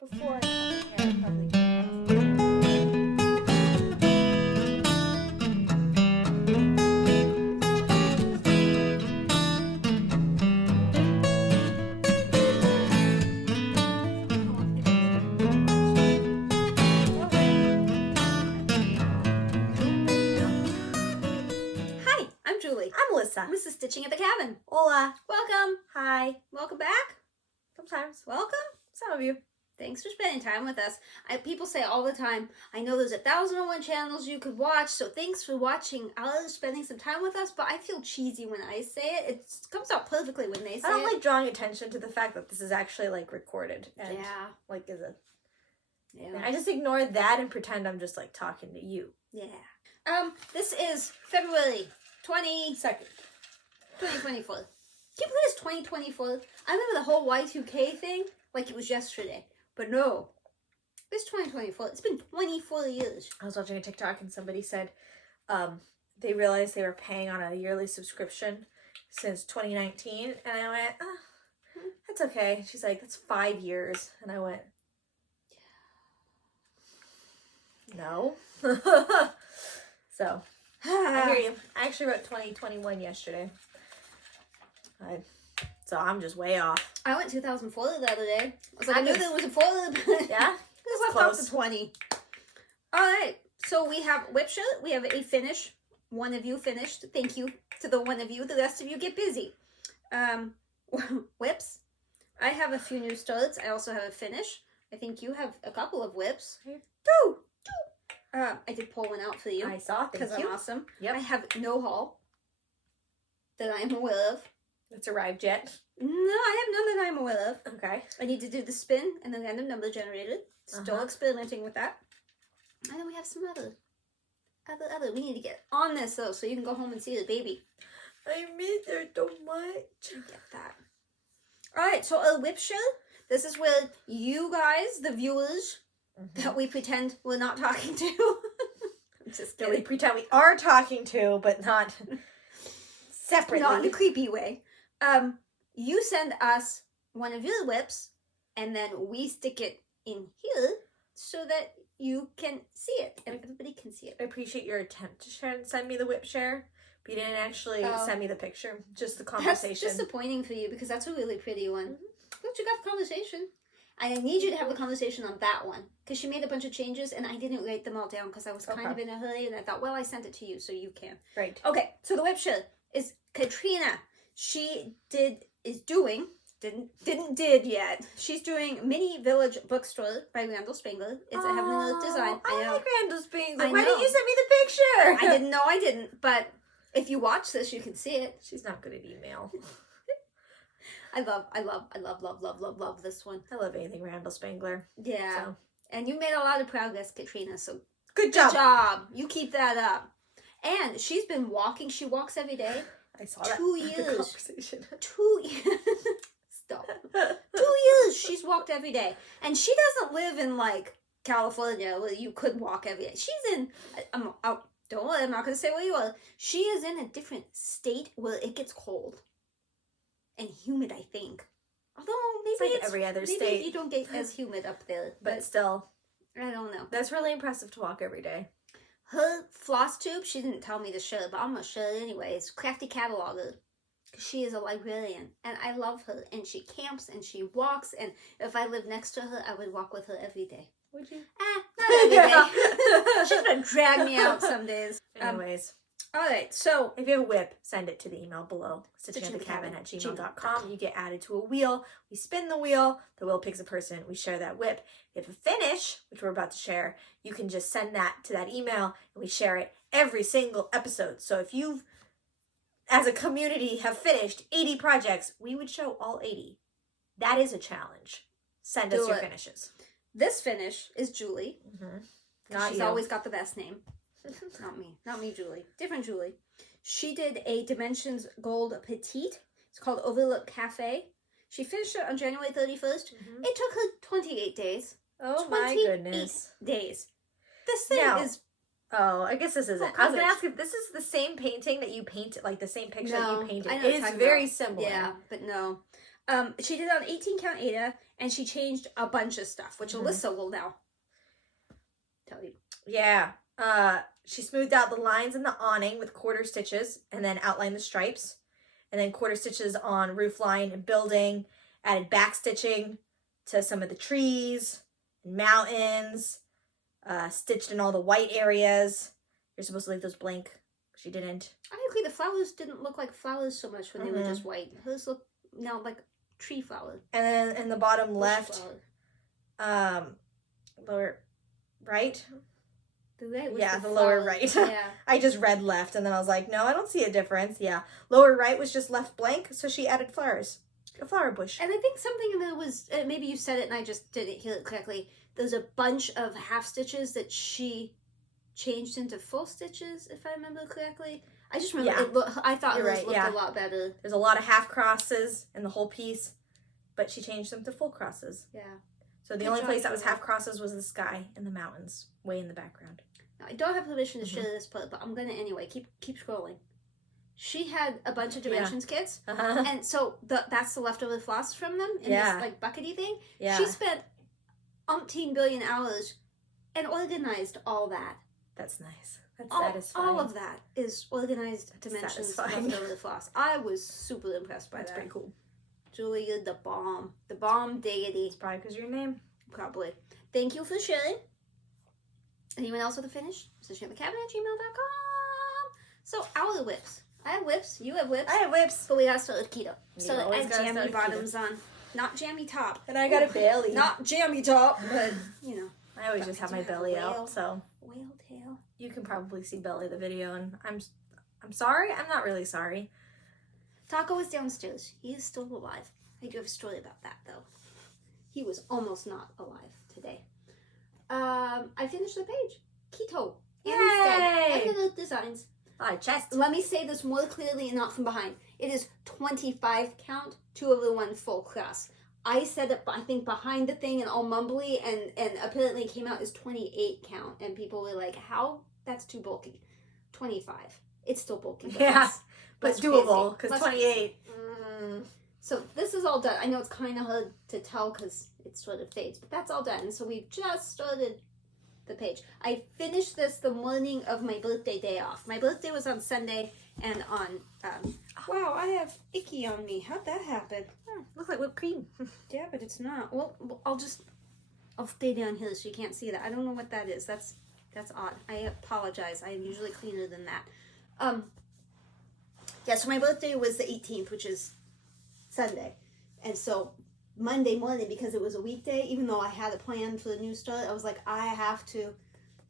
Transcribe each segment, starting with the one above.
Before I probably This is Stitching at the Cabin. Hola. Welcome. Hi. Welcome back. Sometimes. Welcome. Some of you. Thanks for spending time with us. People say all the time, I know there's 1,001 channels you could watch, so thanks for watching. I love spending some time with us, but I feel cheesy when I say it. It comes out perfectly when they say it. I don't like drawing attention to the fact that this is actually like recorded. And, yeah. Like, is it? Yeah. I just ignore that and pretend I'm just like talking to you. Yeah. This is February 22nd. 2024. Can you believe it's 2024? I remember the whole Y2K thing like it was yesterday. But no. It's 2024. It's been 24 years. I was watching a TikTok and somebody said they realized they were paying on a yearly subscription since 2019. And I went, that's okay. She's like, that's 5 years. And I went, no. So, I hear you. I actually wrote 2021 yesterday. So I'm just way off. I went 2004 the other day. I was like, I knew there was a 4, but yeah, it's left off the 20. All right, so we have WIP SHARE. We have a finish. One of you finished. Thank you to the one of you. The rest of you get busy. WIPs. I have a few new studs. I also have a finish. I think you have a couple of WIPs. Two. I did pull one out for you. I saw. Thank you. Because I'm awesome. Yep. I have no haul that I am aware of. It's arrived yet? No, I have none that I'm aware of. Okay. I need to do the spin and the random number generated. Still experimenting with that. And then we have some other. We need to get on this though, so you can go home and see the baby. I miss her so much. Get that. Alright, so a WIP SHARE. This is where you guys, the viewers, that we pretend we're not talking to. I'm just kidding. We pretend we are talking to, but not separately. Not in a creepy way. You send us one of your WIPs, and then we stick it in here so that you can see it, and everybody can see it. I appreciate your attempt to send me the WIP SHARE, but you didn't actually send me the picture, just the conversation. That's disappointing for you, because that's a really pretty one. But you got the conversation. I need you to have a conversation on that one, because she made a bunch of changes, and I didn't write them all down, because I was kind of in a hurry, and I thought, well, I sent it to you, so you can. Right. Okay, so the WIP SHARE is Katrina. She's doing Mini Village Bookstore by Randal Spangler. It's a Heavenly Earth design. I like Randal Spangler. Why didn't you send me the picture? I didn't know I didn't, but if you watch this, you can see it. She's not good at email. I love this one. I love anything Randal Spangler. Yeah. So. And you made a lot of progress, Katrina, so good job. You keep that up. And she's been walking. She walks every day. I saw that. 2 years. Conversation. 2 years. Stop. 2 years she's walked every day. And she doesn't live in, like, California where you could walk every day. She's in, don't worry, I'm not going to say where you are. She is in a different state where it gets cold. And humid, I think. Although, maybe it's like every other state. Maybe you don't get as humid up there. But still. I don't know. That's really impressive to walk every day. Her FlossTube, she didn't tell me to share, but I'm going to share it anyway. It's Crafty cataloger. She is a librarian, and I love her. And she camps, and she walks, and if I lived next to her, I would walk with her every day. Would you? Not every day. She's going to drag me out some days. Anyways. Alright, so if you have a WIP, send it to the email below, StitchingAtTheCabin@gmail.com. You get added to a wheel. We spin the wheel. The wheel picks a person. We share that WIP. If you have a finish, which we're about to share, you can just send that to that email, and we share it every single episode. So if you've, as a community, have finished 80 projects, we would show all 80. That is a challenge. Send us your finishes. This finish is Julie. Not she's you. always got the best name. Not me, Julie. Different Julie. She did a Dimensions Gold Petite. It's called Overlook Cafe. She finished it on January 31st. It took her 28 days. Oh my goodness. Days. This thing is... Oh, I guess this isn't. I was going to ask if this is the same painting that you painted, like the same picture that you painted. It is very similar. Yeah, but no. She did it on 18 count Ada, And she changed a bunch of stuff, which Alyssa will now tell you. Yeah. She smoothed out the lines in the awning with quarter stitches and then outlined the stripes. And then quarter stitches on roof line and building. Added back stitching to some of the trees and mountains. Stitched in all the white areas. You're supposed to leave those blank. She didn't. I agree. The flowers didn't look like flowers so much when they were just white. Those look now like tree flowers. And then in the bottom left, lower right. The right was the lower right. Yeah. I just read left and then I was like, no, I don't see a difference. Yeah. Lower right was just left blank, so she added flowers. A flower bush. And I think something in there was, maybe you said it and I just didn't hear it correctly. There's a bunch of half stitches that she changed into full stitches, if I remember correctly. I just remember I thought hers looked a lot better. There's a lot of half crosses in the whole piece, but she changed them to full crosses. Yeah. So the only place that was half crosses was the sky and the mountains, way in the background. Now, I don't have permission to share this part, but I'm gonna anyway. Keep scrolling. She had a bunch of dimensions kits, and so that's the leftover floss from them in this like buckety thing. Yeah. She spent umpteen billion hours and organized all that. That's nice. That's satisfying. All of that is organized dimensions leftover floss. I was super impressed by that. That's pretty cool. Julia, the bomb deity. It's probably because of your name. Probably. Thank you for sharing. Anyone else with a finish? StitchingAtTheCabin@gmail.com. So, our whips. I have whips. You have whips. I have whips. But we gotta start with keto. So, I have jammy bottoms on. Not jammy top. And I got a belly. Not jammy top, but, you know. I always just have my belly out, so. Whale tail. You can probably see Belly the video, and I'm sorry. I'm not really sorry. Taco is downstairs. He is still alive. I do have a story about that, though. He was almost not alive today. I finished the page. Keto. Yay! And the designs. A lot of chest. Let me say this more clearly and not from behind. It is 25 count, 2 over 1 full cross. I said it, I think, behind the thing and all mumbly, and apparently it came out as 28 count, and people were like, how? That's too bulky. 25. It's still bulky. But it's doable, because 28. So this is all done. I know it's kind of hard to tell because it sort of fades, but that's all done. So we've just started the page. I finished this the morning of my birthday day off. My birthday was on Sunday, and on, wow, I have icky on me. How'd that happen? Looks like whipped cream. Yeah, but it's not. Well, I'll stay down here so you can't see that. I don't know what that is. That's odd. I apologize. I am usually cleaner than that. Yeah, so my birthday was the 18th, which is Sunday. And so Monday morning, because it was a weekday, even though I had a plan for the new start, I was like, I have to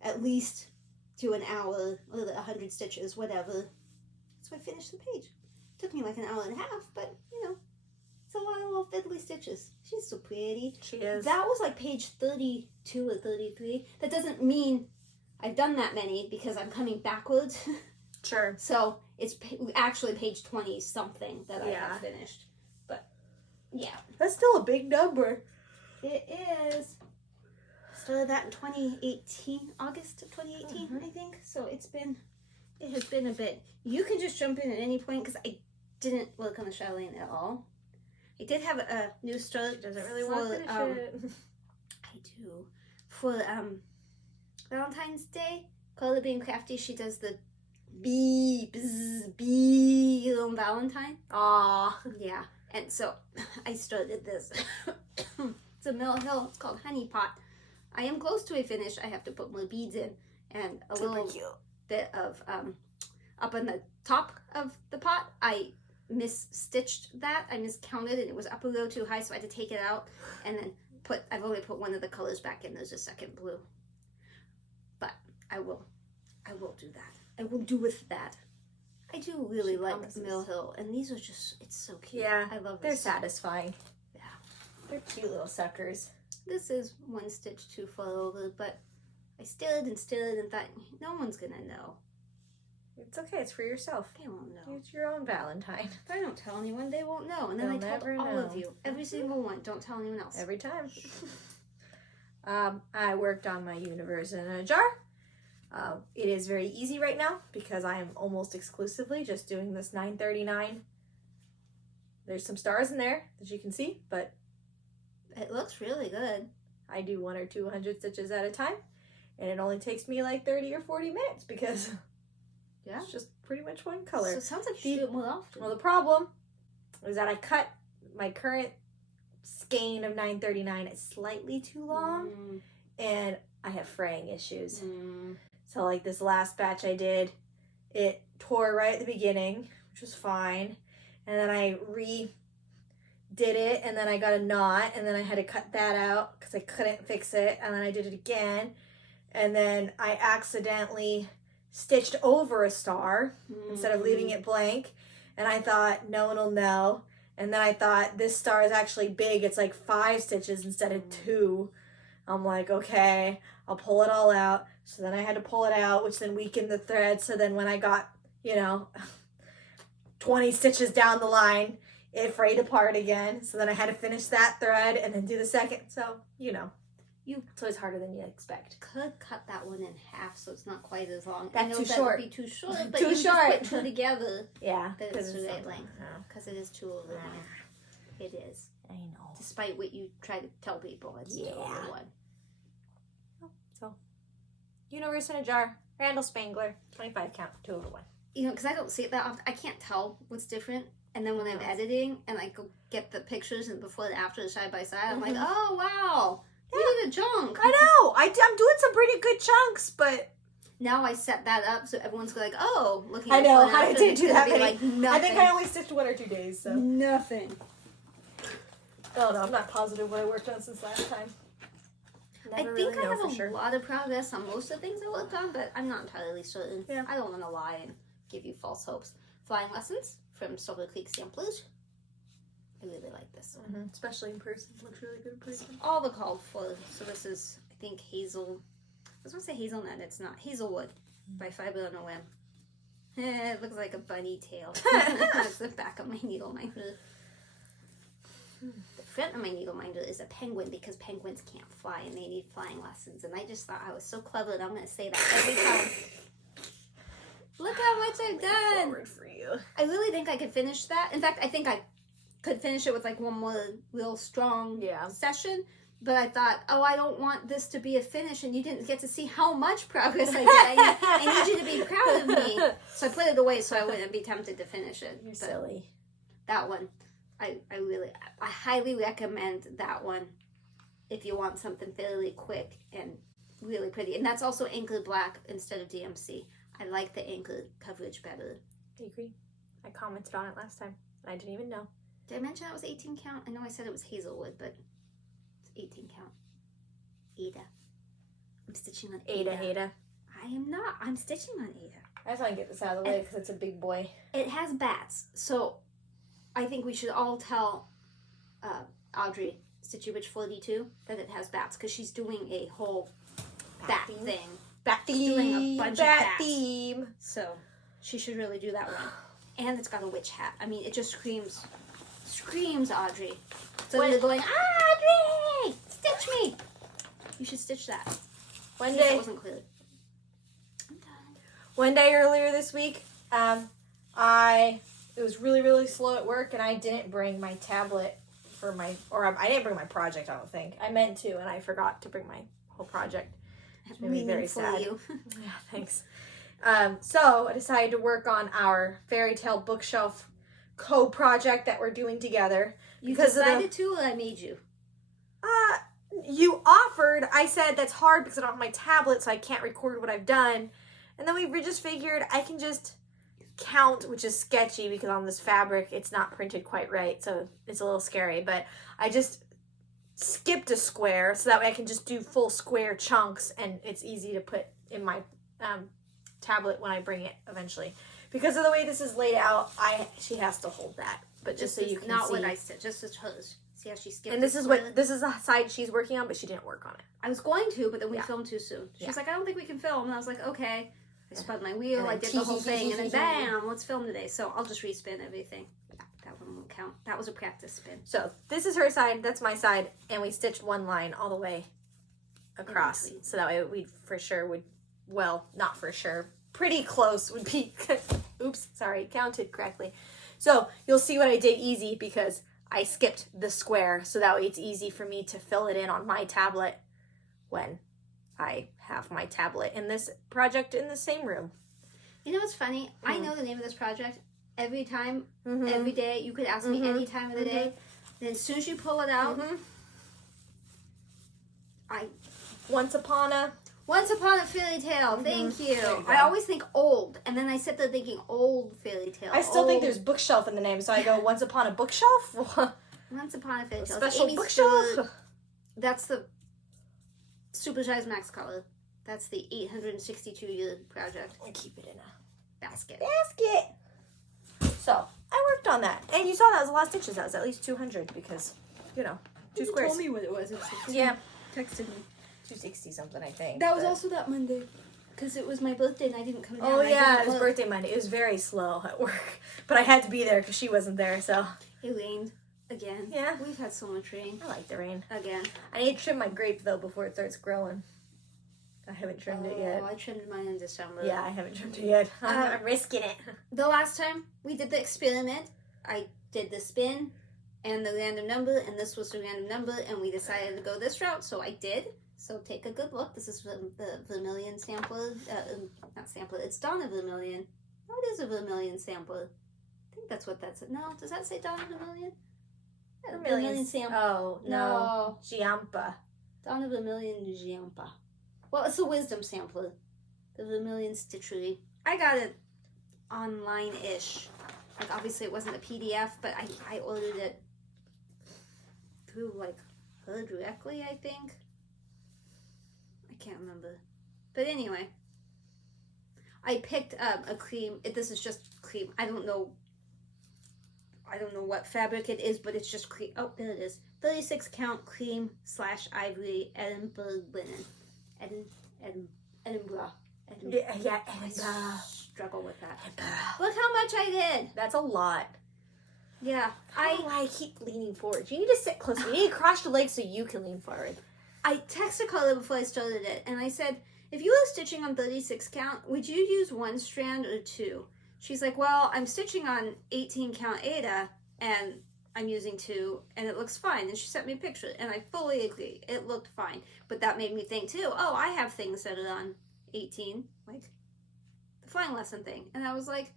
at least do an hour or 100 stitches, whatever. So I finished the page. Took me like an hour and a half, but, you know, it's a lot of little fiddly stitches. She's so pretty. She is. That was like page 32 or 33. That doesn't mean I've done that many because I'm coming backwards. Sure. So it's actually page 20 something that I have finished. But yeah. That's still a big number. It is. Started that in 2018, August of 2018, I think. So it has been a bit. You can just jump in at any point because I didn't work on the Chatelaine at all. I did have a new start. She doesn't really want to finish it. I do. For Valentine's Day, Karla being Crafty, she does the bee on Valentine. Aww. Yeah. And so I started this. It's a Mill Hill. It's called Honey Pot. I am close to a finish. I have to put more beads in and a little bit of up on the top of the pot. I misstitched that. I miscounted and it was up a little too high, so I had to take it out and then I've only put one of the colors back in. There's a second blue. But I will do that. I will do with that. I do really like Mill Hill, and these are just, it's so cute. Yeah, I love they're this. satisfying. Yeah. They're cute little suckers. This is one stitch too far over, but I stared and thought, no one's gonna know. It's okay, it's for yourself. They won't know. It's your own Valentine. If I don't tell anyone, they won't know. And then I told all of you. Every single one. Don't tell anyone else. Every time. I worked on my universe in a jar. It is very easy right now because I am almost exclusively just doing this 939. There's some stars in there that you can see, but It looks really good. I do 100 or 200 stitches at a time, and it only takes me like 30 or 40 minutes because it's just pretty much one color. So it sounds like you do it more often. Well, the problem is that I cut my current skein of 939 is slightly too long, and I have fraying issues. So like this last batch I did, it tore right at the beginning, which was fine, and then I redid it, and then I got a knot, and then I had to cut that out because I couldn't fix it, and then I did it again, and then I accidentally stitched over a star instead of leaving it blank, and I thought no one will know, and then I thought this star is actually big, it's like 5 stitches instead of 2. I'm like, okay, I'll pull it all out. So then I had to pull it out, which then weakened the thread. So then when I got, 20 stitches down the line, it frayed apart again. So then I had to finish that thread and then do the second. So, it's always harder than you expect. Could cut that one in half so it's not quite as long. That's too short. Would be too short, but Too you short. just put 2 together. Yeah. That it's the right length. Because it is 2 over 1. It is. I know. Despite what you try to tell people, it's 2 over 1. So, universe in a jar. Randal Spangler. 25 count. 2 over 1. Because I don't see it that often. I can't tell what's different. And then when I'm editing and I go get the pictures and before and after side by side, I'm like, oh, wow. You did a chunk. I know. I'm doing some pretty good chunks, but now I set that up so everyone's like, oh, looking I at know. it. How did you do that many? Like nothing. I think I only stitched 1 or 2 days, so. Nothing. Oh, no. I'm not positive what I worked on since last time. I think I have a lot of progress on most of the things I worked on, but I'm not entirely certain. Yeah. I don't want to lie and give you false hopes. Flying Lessons from Silver Creek Samplers. I really like this one. Especially in person. Looks really good in person. All the called for. So this is, I think, hazel. I was going to say hazelnut. It's not. Hazelwood by Fiber on a Whim. It looks like a bunny tail. That's the back of my needle minder. The front of my needle minder is a penguin because penguins can't fly and they need flying lessons. And I just thought I was so clever that I'm going to say that every time. Look how much I've done. Forward for you. I really think I could finish that. In fact, I think I could finish it with like one more real strong session. But I thought, oh, I don't want this to be a finish, and you didn't get to see how much progress I did. I need you to be proud of me. So I put it away so I wouldn't be tempted to finish it. You're silly. That one, I highly recommend that one if you want something fairly quick and really pretty. And that's also anchored black instead of DMC. I like the anchored coverage better. I agree. I commented on it last time. I didn't even know. Did I mention that was 18 count? I know I said it was hazelwood, but it's 18 count. Ada. I'm stitching on Ada. Ada. I am not. I'm stitching on Ada. I just want to get this out of the way because it's a big boy. It has bats, so I think we should all tell Audrey, Stitchy Witch 42, that it has bats because she's doing a whole bat thing. Bat theme. Doing a bunch of bats. Theme. So she should really do that one. And it's got a witch hat. I mean, it just screams Audrey. So they're going, Audrey, stitch me. You should stitch that. One day. It wasn't clear. I'm done. One day earlier this week, it was really, really slow at work, and I didn't bring my tablet I didn't bring my project, I don't think. I meant to, and I forgot to bring my whole project. Which made me very sad. You. Yeah, thanks. So I decided to work on our fairy tale bookshelf co-project that we're doing together. You decided to, or I made you? You offered. I said that's hard because I don't have my tablet, so I can't record what I've done. And then we just figured I can just count, which is sketchy because on this fabric it's not printed quite right, so it's a little scary. But I just skipped a square so that way I can just do full square chunks, and it's easy to put in my tablet when I bring it eventually. Because of the way this is laid out, she has to hold that. But just so you can not see. what I said, just as hers. See how she skipped. And this is the side she's working on, but she didn't work on it. I was going to, but then we filmed too soon. She's like, I don't think we can film, and I was like, okay. I spun my wheel, I did the whole thing, and then bam, let's film today. So I'll just respin everything. That one won't count. That was a practice spin. So this is her side, that's my side, and we stitched one line all the way across. So that way we for sure would, well, not for sure, pretty close would be, oops, sorry, counted correctly. So you'll see what I did easy because I skipped the square so that way it's easy for me to fill it in on my tablet when I have my tablet in this project in the same room. You know what's funny? I know the name of this project every time, every day. You could ask me any time of the day. Then as soon as you pull it out, Once Upon a Fairy Tale. Thank you. I always think old, and then I sit there thinking old fairy tale. I still think there's bookshelf in the name, so I go Once Upon a Bookshelf. Once Upon a Fairy Tale. Special Amy's bookshelf. That's the Supersize Max color. That's the 862-year project. And keep it in a basket. So I worked on that, and you saw that was a lot of stitches. That was at least 200 because, you know, 2 squares. Told me what it was. Yeah, Texted me. 260 something, I think. That was also that Monday, because it was my birthday and I didn't come down. Oh yeah, it was birthday Monday. It was very slow at work, but I had to be there because she wasn't there. So it rained again. Yeah, we've had so much rain. I like the rain again. I need to trim my grape though before it starts growing. I haven't trimmed it yet. I trimmed mine in December. Yeah, I haven't trimmed it yet. I'm risking it. The last time we did the experiment, I did the spin and the random number, and this was the random number, and we decided to go this route, so I did. So take a good look. This is the Vermilion sampler. Not sampler. It's Donna Vermilion. No, it is a Vermilion sampler. I think that's what that's. No, does that say Donna Vermilion? Vermilion sampler. Oh, no. Giampa. Donna Vermilion Giampa. Well, it's a wisdom sampler. The Vermilion Stitchery. I got it online-ish. Like, obviously it wasn't a PDF, but I ordered it through, like, her directly, I think. I can't remember. But anyway, I picked up a cream. This is just cream. I don't know what fabric it is, but it's just cream. Oh, there it is. 36 count cream / ivory Edinburgh linen. Edinburgh. Yeah, Edinburgh. I struggle with that. Look how much I did. That's a lot. Yeah. I keep leaning forward. You need to sit closer. You need to cross your legs so you can lean forward. I texted Karla before I started it, and I said, if you were stitching on 36 count, would you use 1 strand or 2? She's like, well, I'm stitching on 18 count Ada, and I'm using 2, and it looks fine. And she sent me a picture, and I fully agree. It looked fine. But that made me think, too, oh, I have things that are on 18, like the flying lesson thing. And I was like,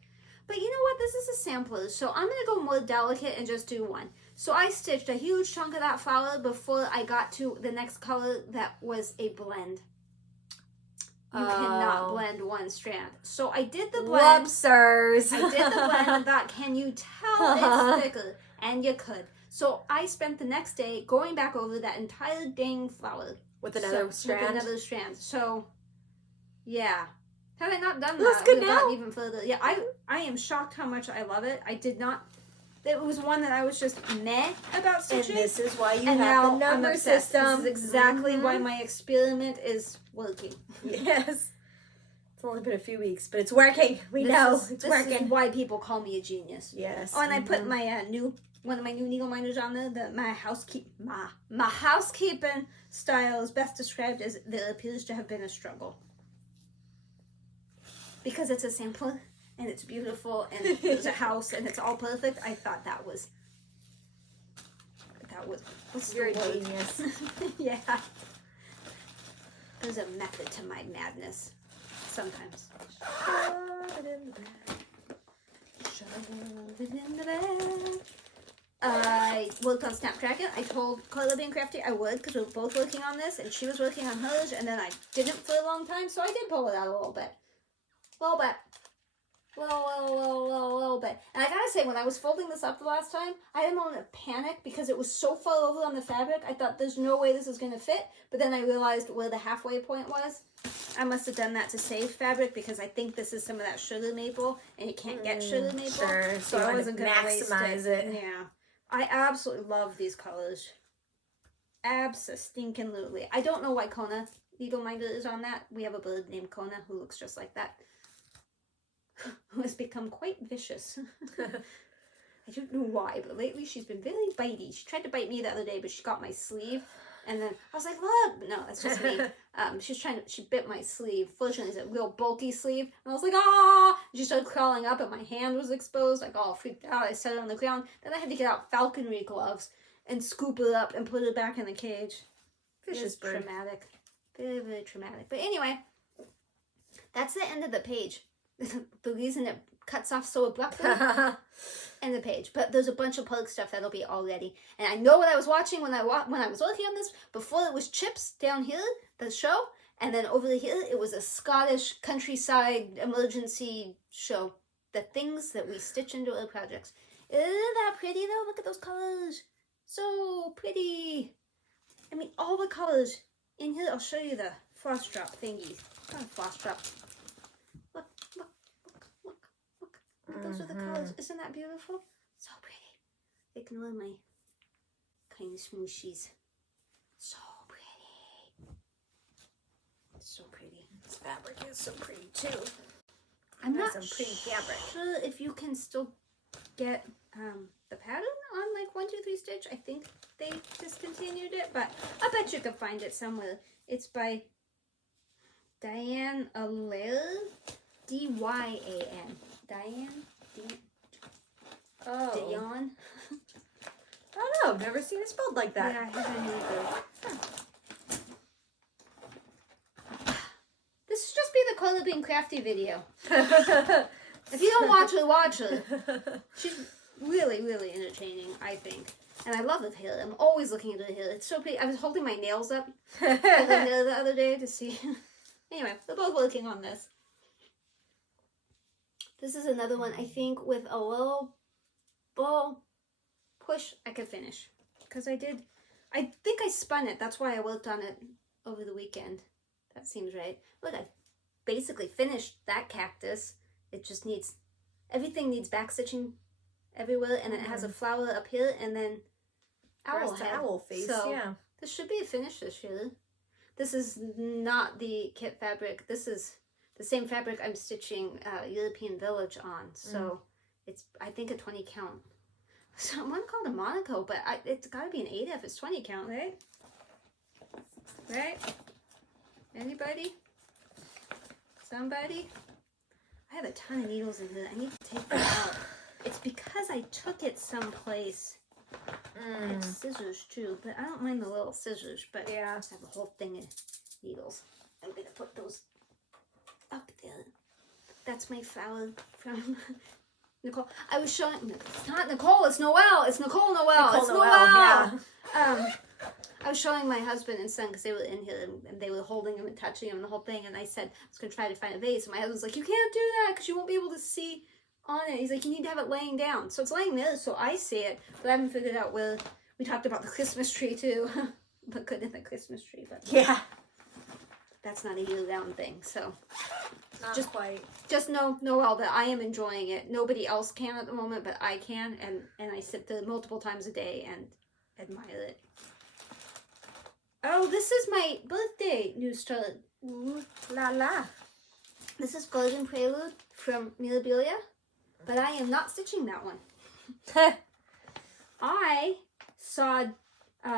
but you know what? This is a sampler, so I'm going to go more delicate and just do 1. So I stitched a huge chunk of that flower before I got to the next color that was a blend. You cannot blend 1 strand. So I did the blend. Whoopsers. I did the blend and thought, can you tell it's thicker? And you could. So I spent the next day going back over that entire dang flower. With another strand? With another strand. So, yeah. Had I not done that, That's I good would have now. gotten even further. Yeah, I am shocked how much I love it. I did not... It was one that I was just meh about stitching. And this is why you and have now the number I'm obsessed. system. This is exactly why my experiment is working. Yes. It's only been a few weeks, but it's working. We know it's working. This is why people call me a genius. Yes. Oh, and I put my one of my new needle minders on there. My housekeeping style is best described as there appears to have been a struggle. Because it's a sampler and it's beautiful and it's a house and it's all perfect. I thought that was You're a genius. Yeah. There's a method to my madness. Sometimes. Shove it in the bag. I worked on Snapdragon. I told Karla and Crafty I would because we were both working on this, and she was working on hers, and then I didn't for a long time, so I did pull it out a little bit. Little bit. And I gotta say, when I was folding this up the last time, I had a moment of panic because it was so far over on the fabric. I thought there's no way this is gonna fit, but then I realized where the halfway point was. I must have done that to save fabric because I think this is some of that sugar maple, and you can't get sugar maple. Sure, so I wasn't gonna maximize it. Yeah. I absolutely love these colors. Abso-stinkin-lutely. I don't know why Kona Needle Minder is on that. We have a bird named Kona who looks just like that. Who has become quite vicious. I don't know why, but lately she's been very bitey. She tried to bite me the other day, but she got my sleeve. And then I was like, look. No, that's just me. She bit my sleeve. Fortunately, it's a real bulky sleeve. And I was like, ah! She started crawling up and my hand was exposed. Like, all freaked out. I set it on the ground. Then I had to get out falconry gloves and scoop it up and put it back in the cage. Vicious bird. Traumatic. Very, very traumatic. But anyway, that's the end of the page. The reason it cuts off so abruptly in the page. But there's a bunch of public stuff that'll be all ready. And I know what I was watching when I was working on this. Before it was Chips down here, the show. And then over here, it was a Scottish countryside emergency show. The things that we stitch into our projects. Isn't that pretty though? Look at those colors. So pretty. I mean, all the colors in here. I'll show you the floss drop thingies. Not a floss drop. Look. Those are the colors. Isn't that beautiful? So pretty. Ignore my kind of smooshies. So pretty. So pretty. This fabric is so pretty too. I'm not some pretty fabric. sure if you can still get the pattern on like 1, 2, 3 Stitch. I think they discontinued it, but I bet you could find it somewhere. It's by Diane Allaire, D-Y-A-N. Diane? Oh. Dion? I don't know. I've never seen it spelled like that. Yeah, I haven't either. This should just be the Karla being crafty video. If you don't watch her. She's really, really entertaining, I think. And I love the hair. I'm always looking at her hair. It's so pretty. I was holding my nails up for the hair the other day to see. Anyway, we're both working on this. This is another one, I think, with a little push, I could finish. Because I think I spun it. That's why I worked on it over the weekend. That seems right. Look, I basically finished that cactus. It just needs, everything needs backstitching everywhere. And it has a flower up here and then owl head. Owl face, so yeah. This should be a finish this year. This is not the kit fabric. This is the same fabric I'm stitching European Village on. So it's, I think, a 20 count. Someone called a Monaco, but it's got to be an 8 if it's 20 count, right? Right? Anybody? Somebody? I have a ton of needles in here. I need to take them out. It's because I took it someplace. It's scissors too, but I don't mind the little scissors, but yeah, I have a whole thing of needles. I'm going to put those up there. That's my flower from Nicole. I was showing, it's not Nicole, it's Noelle. It's Nicole Noelle. It's Noelle. Yeah. I was showing my husband and son because they were in here and they were holding him and touching him and the whole thing. And I said, I was going to try to find a vase. And my husband's like, you can't do that because you won't be able to see on it. He's like, you need to have it laying down. So it's laying there so I see it. But I haven't figured out where. We talked about the Christmas tree too. But good in the Christmas tree. But yeah. That's not a year-round thing. So Not just quite. Just know Noelle that I am enjoying it. Nobody else can at the moment, but I can. And I sit there multiple times a day and admire it. Oh, this is my birthday news story. Ooh, la la. This is Golden Prelude from Mirabilia, but I am not stitching that one. I saw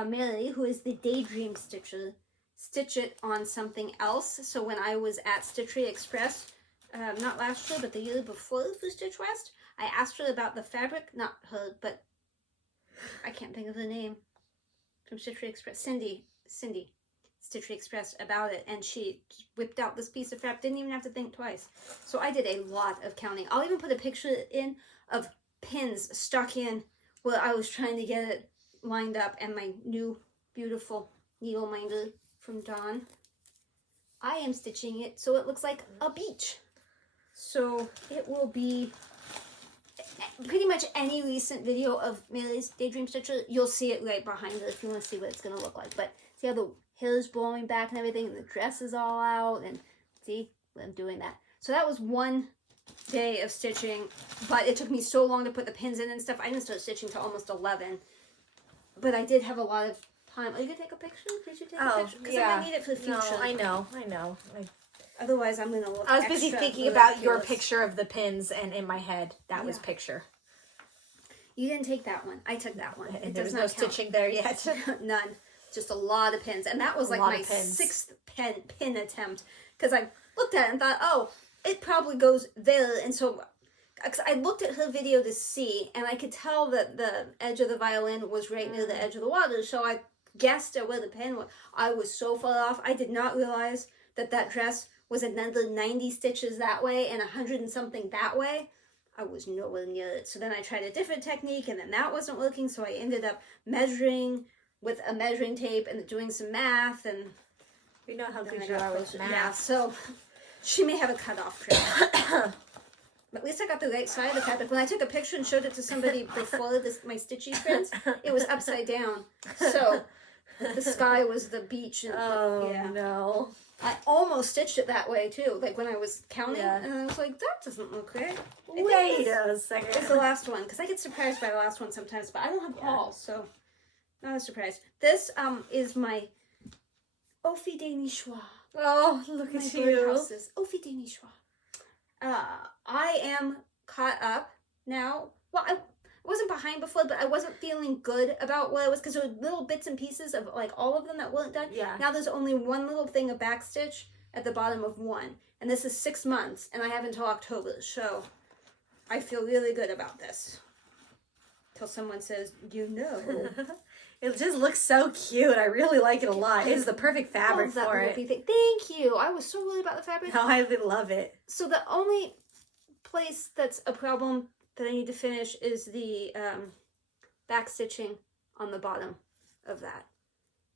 Mary, who is the Daydream Stitcher, stitch it on something else. So when I was at Stitchery Express, not last year, but the year before for Stitch West, I asked her about the fabric. Not her, but I can't think of the name. From Stitchery Express. Cindy, Stitchery Express, about it, and she whipped out this piece of fabric. Didn't even have to think twice. So I did a lot of counting. I'll even put a picture in of pins stuck in where I was trying to get it lined up, and my new beautiful needle minder from Dawn. I am stitching it so it looks like a beach. So it will be pretty much any recent video of Mary's Daydream Stitcher, you'll see it right behind it if you want to see what it's going to look like. But see how the hair is blowing back and everything, and the dress is all out, and see, I'm doing that. So that was one day of stitching, but it took me so long to put the pins in and stuff. I didn't start stitching till almost 11, but I did have a lot of time. Are you going to take a picture? Did you take a picture? Because I might need it for the future. No, I know. Otherwise, I'm going to look I was busy thinking about your picture of the pins, and in my head, that was picture. You didn't take that one. I took that one. And there was no stitching there yet. None. Just a lot of pins. And that was like my 6th pin attempt, because I looked at it and thought, oh, it probably goes there, and so because I looked at her video to see, and I could tell that the edge of the violin was right near the edge of the water, so I guessed at where the pin was. I was so far off. I did not realize that that dress was another 90 stitches that way and 100 and something that way. I was nowhere near it. So then I tried a different technique, and then that wasn't working, so I ended up measuring with a measuring tape and doing some math, and we know how good you are with math. Yeah, so she may have a cutoff trick. But at least I got the right side of the fabric. When I took a picture and showed it to somebody before my stitchy prints, it was upside down. So the sky was the beach. And no. I almost stitched it that way too. Like when I was counting, and I was like, that doesn't look right. Wait a second. It's the last one, because I get surprised by the last one sometimes, but I don't have hauls, so not a surprise. This is my Ophi de Nichois. Oh, look at you. Ophi de Nichois. I am caught up now. Well, I wasn't behind before, but I wasn't feeling good about what I was, because there were little bits and pieces of like all of them that weren't done. Yeah. Now there's only one little thing of backstitch at the bottom of one, and this is 6 months, and I have until October, so I feel really good about this. Till someone says, you know. It just looks so cute. I really like it a lot. It is the perfect fabric for it. Thank you. I was so worried about the fabric. No, I love it. So the only place that's a problem that I need to finish is the back stitching on the bottom of that.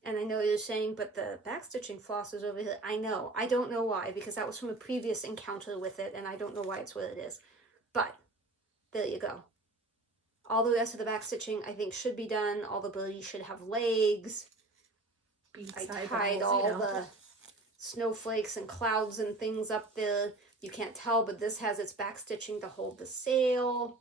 And I know you're saying, but the back stitching floss is over here. I know. I don't know why, because that was from a previous encounter with it, and I don't know why it's where it is. But there you go. All the rest of the back stitching, I think, should be done. All the birdies should have legs. I tied all the snowflakes and clouds and things up there. You can't tell, but this has its back stitching to hold the sail.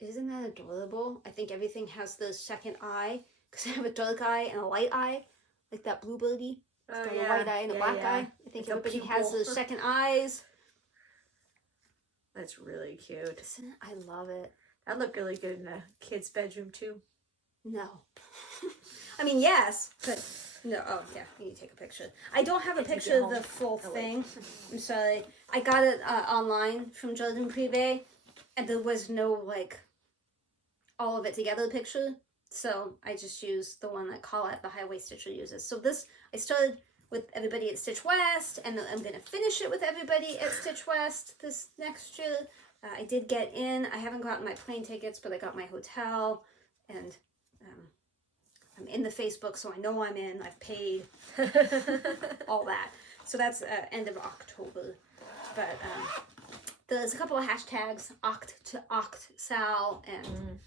Isn't that adorable? I think everything has the second eye, because I have a dark eye and a light eye, like that blue birdie. It's got a white eye and a black eye. I think everybody has those second eyes. That's really cute. Isn't it? I love it. That looked really good in a kid's bedroom too. No. I mean, yes, but no. Oh, yeah, you need to take a picture. I don't have a picture of the full thing. I'm sorry. I got it online from Jordan Privé, and there was no, like, all of it together picture. So I just used the one that Karla at the Highway Stitcher uses. So this, I started with everybody at Stitch West, and then I'm going to finish it with everybody at Stitch West this next year. I did get in. I haven't gotten my plane tickets, but I got my hotel, and I'm in the Facebook, so I know I'm in. I've paid all that. So that's end of October. But there's a couple of hashtags, Oct to Oct Sal, and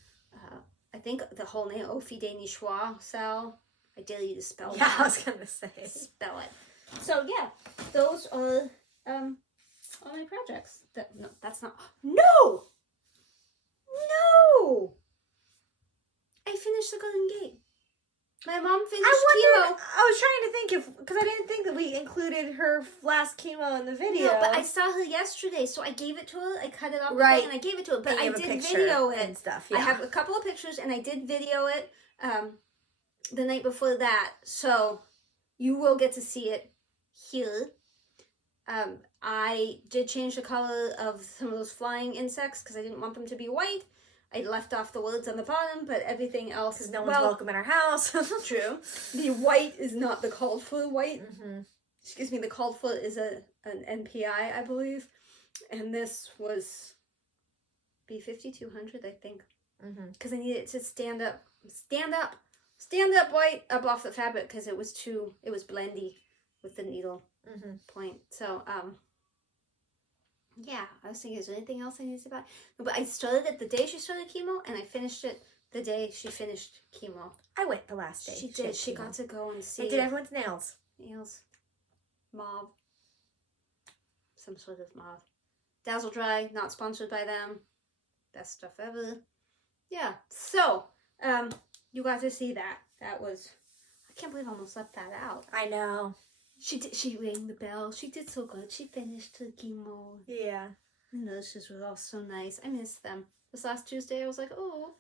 I think the whole name, Ophi de Nichois Sal. I dare you to spell that. I was going to say. Spell it. So, yeah, those are all my projects. No, that's not. No! No! I finished the Golden Gate. My mom finished chemo. I was trying to think if, because I didn't think that we included her last chemo in the video. No, but I saw her yesterday, so I gave it to her. I cut it off right, and I gave it to her. But I did video it and stuff. Yeah. I have a couple of pictures, and I did video it the night before that, so you will get to see it here. I did change the color of some of those flying insects because I didn't want them to be white. I left off the words on the bottom, but everything else... Because no one's welcome in our house. True. The white is not the called for white. Excuse me, the called for is an NPI, I believe. And this was B5200, I think. Because I needed it to stand up. Stand up white up off the fabric because it was blendy with the needle point. So, yeah, I was thinking, is there anything else I need to buy? No, but I started it the day she started chemo, and I finished it the day she finished chemo. I went the last day. She did. She got to go and see. I did everyone's nails. Nails. Mauve. Some sort of mauve. Dazzle Dry, not sponsored by them. Best stuff ever. Yeah. So, you got to see that. That was... I can't believe I almost left that out. I know. She rang the bell. She did so good. She finished her chemo. Yeah. The nurses were all so nice. I missed them. This last Tuesday, I was like, oh.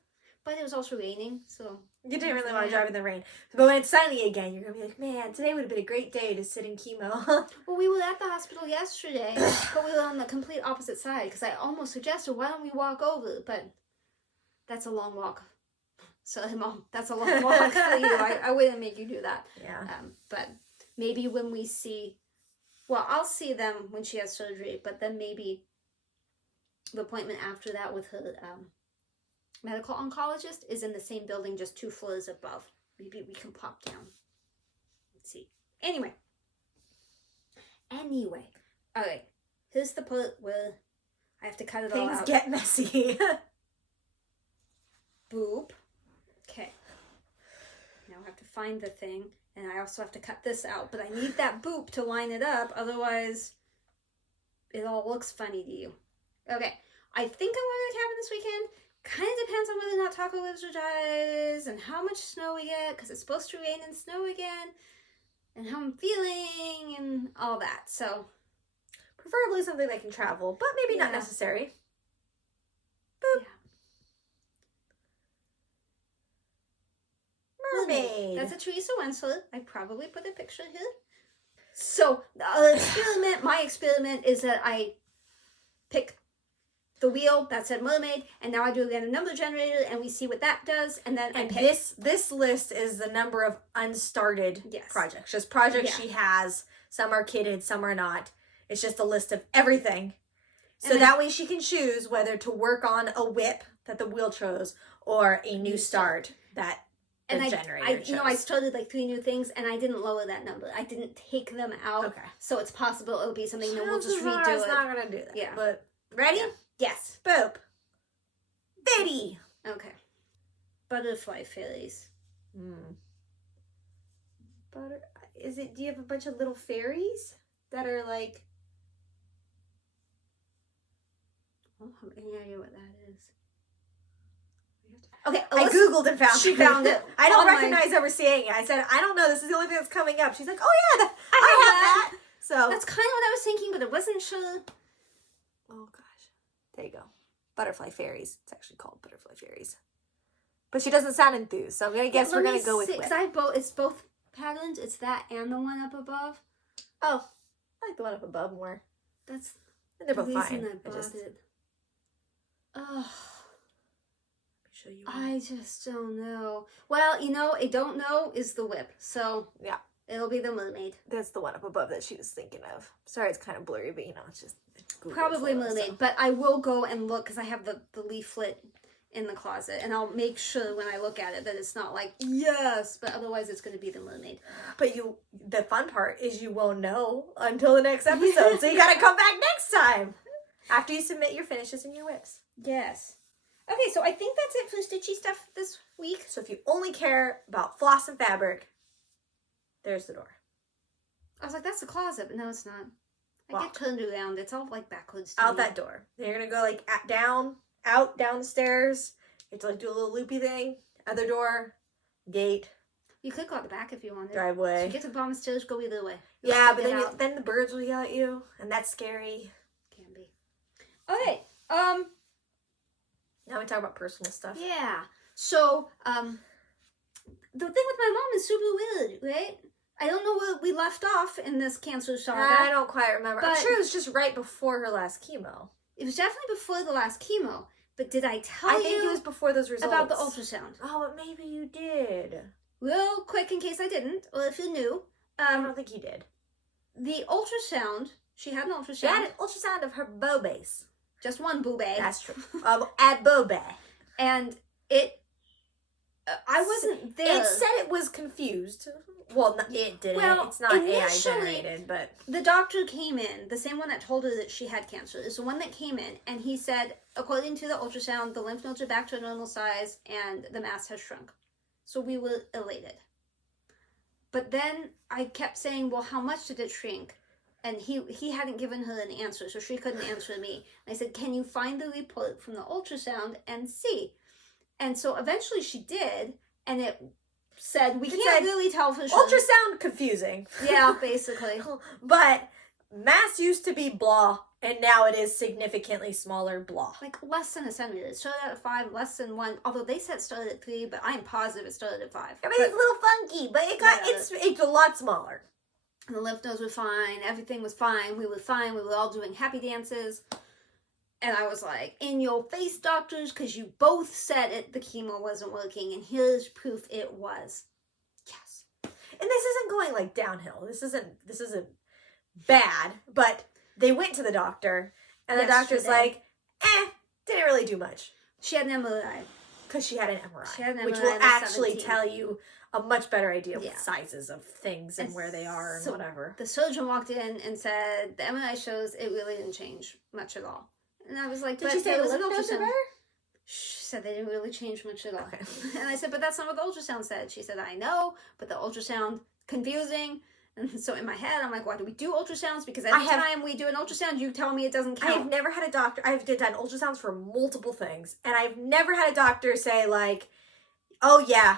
But it was also raining, so You didn't really want to drive in the rain. But when it's sunny again, you're going to be like, man, today would have been a great day to sit in chemo. Well, we were at the hospital yesterday, but we were on the complete opposite side because I almost suggested, why don't we walk over? But that's a long walk. Sorry, Mom, that's a long walk for you. I wouldn't make you do that. Yeah. But maybe when we see, well, I'll see them when she has surgery, but then maybe the appointment after that with her medical oncologist is in the same building, just 2 floors above. Maybe we can pop down. Let's see. Anyway. All right. Here's the part where I have to cut it all out. Things get messy. Boop. Okay. Now I have to find the thing, and I also have to cut this out, but I need that boop to line it up, otherwise it all looks funny to you. Okay. I think I'm going to the cabin this weekend. Kind of depends on whether or not Taco lives or dies, and how much snow we get, because it's supposed to rain and snow again, and how I'm feeling, and all that. So, preferably something that can travel, but maybe not necessary. Boop. Yeah. Mermaid. That's a Teresa Winslet. I probably put a picture here. So, my experiment is that I pick the wheel that said mermaid, and now I do again a number generator, and we see what that does, and then I pick. This list is the number of unstarted projects. Just projects she has. Some are kitted, some are not. It's just a list of everything. So that way she can choose whether to work on a WIP that the wheel chose or a new start that the generator chose. I started like 3 new things, and I didn't lower that number. I didn't take them out. Okay. So it's possible it'll be something that we'll just redo it. It's not going to do that. Yeah. But ready? Yeah. Yes. Boop. Biddy. Okay. Butterfly fairies. Do you have a bunch of little fairies that are like... I don't have any idea what that is. Okay, I Googled and found it. She found it. I don't recognize ever seeing it. I said, I don't know. This is the only thing that's coming up. She's like, oh yeah, I have that. So that's kind of what I was thinking, but I wasn't sure. Oh gosh. There you go. Butterfly fairies. It's actually called butterfly fairies. But she doesn't sound enthused, so I guess we're going to go with because it's both patterns. It's that and the one up above. Oh, I like the one up above more. And they're both fine. I bought it. Oh. Show you. I just don't know. Well, I don't know is the WIP. So yeah, it'll be the mermaid. That's the one up above that she was thinking of. Sorry, it's kind of blurry, but it's just Google probably mermaid. So. But I will go and look because I have the leaflet in the closet, and I'll make sure when I look at it that it's not like yes, but otherwise it's going to be the mermaid. But the fun part is you won't know until the next episode, so you got to come back next time after you submit your finishes and your WIPs. Yes. Okay, so I think that's it for stitchy stuff this week. So if you only care about floss and fabric, there's the door. I was like, that's the closet, but no, it's not. I get turned around. It's all like backwards. Out that door. Then you're gonna go like down the stairs. You have to like do a little loopy thing. Other door, gate. You could go out the back if you wanted. Driveway. So you get to the bottom of the stairs, go either way. Yeah, but then the birds will yell at you, and that's scary. Can be. Okay. Now we talk about personal stuff. Yeah. So, the thing with my mom is super weird, right? I don't know where we left off in this cancer saga. I don't quite remember. I'm sure it was just right before her last chemo. It was definitely before the last chemo. But did I tell you? I think it was before those results. About the ultrasound. Oh, but maybe you did. Real quick, in case I didn't, or if you knew. I don't think you did. The ultrasound, she had an ultrasound. She had an ultrasound of her boobies. Just one boobie. That's true. At boobie. And it... I wasn't there. It said it was confused. Well, it didn't. Well, it's not AI generated, but... The doctor came in, the same one that told her that she had cancer, is the one that came in, and he said, according to the ultrasound, the lymph nodes are back to a normal size, and the mass has shrunk. So we were elated. But then I kept saying, well, how much did it shrink? And he hadn't given her an answer, so she couldn't answer me. And I said, can you find the report from the ultrasound and see? And so eventually she did, and it said, we can't really tell for sure. Ultrasound confusing. Yeah, basically. But mass used to be blah And now it is significantly smaller, blah. Like less than a centimeter. It started at 5, less than 1. Although they said started at 3, but I'm positive it started at 5. I mean, it's a little funky, but it's a lot smaller. And the lymph nodes were fine. Everything was fine. We were fine. We were all doing happy dances. And I was like, in your face, doctors, because you both said the chemo wasn't working, and here's proof it was. Yes. And this isn't going like downhill. This isn't bad, but they went to the doctor, and the doctor's like, didn't really do much. She had an MRI. Because she had an MRI. She had an MRI, which will actually 17. tell you a much better idea of sizes of things and where they are and whatever. The surgeon walked in and said, the MRI shows it really didn't change much at all. And I was like, did she say the lymph nodes are better? She said they didn't really change much at all. Okay. And I said, but that's not what the ultrasound said. She said, I know, but the ultrasound, confusing. And so in my head, I'm like, why do we do ultrasounds? Because every time we do an ultrasound, you tell me it doesn't count. I've never had a doctor, I've done ultrasounds for multiple things, and I've never had a doctor say like, oh yeah,